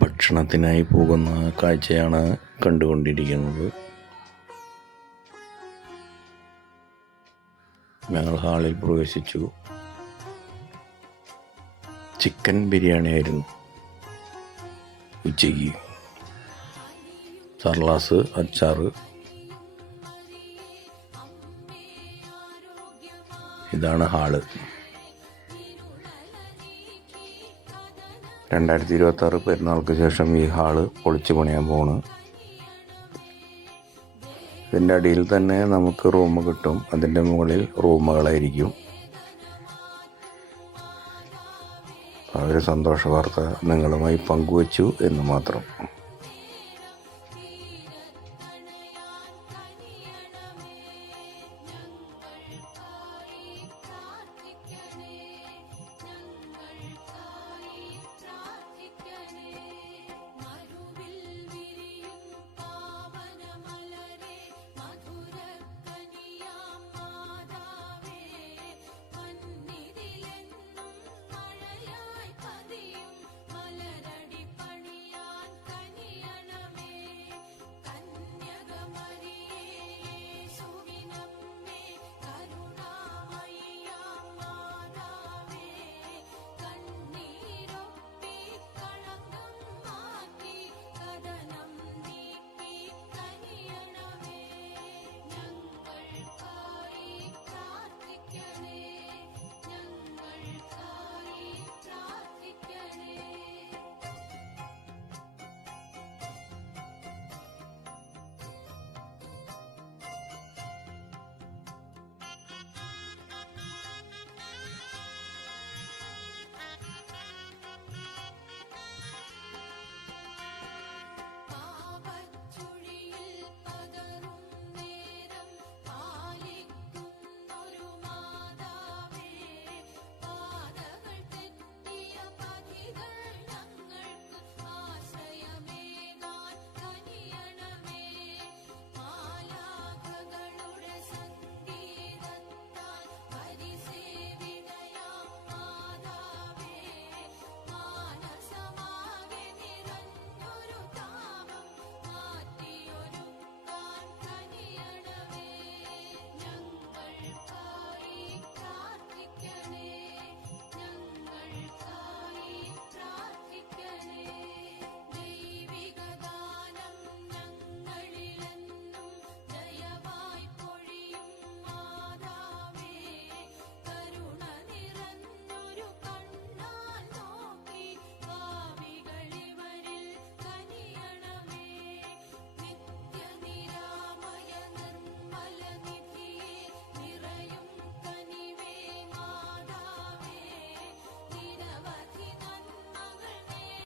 ഭക്ഷണത്തിനായി പോകുന്ന കാഴ്ചയാണ് കണ്ടുകൊണ്ടിരിക്കുന്നത്. ഞങ്ങൾ ഹാളിൽ പ്രവേശിച്ചു. ചിക്കൻ ബിരിയാണി ആയിരുന്നു ഉച്ചയ്ക്ക്. സർലാസ്, അച്ചാറ്. ഇതാണ് ഹാള്. 2026 പെരുന്നാൾക്ക് ശേഷം ഈ ഹാള് പൊളിച്ചു പണിയാൻ പോണ്. ഇതിൻ്റെ അടിയിൽ തന്നെ നമുക്ക് റൂം കിട്ടും. അതിൻ്റെ മുകളിൽ റൂമുകളായിരിക്കും. ഒരു സന്തോഷ വാർത്ത നിങ്ങളുമായി പങ്കുവച്ചു എന്ന് മാത്രം.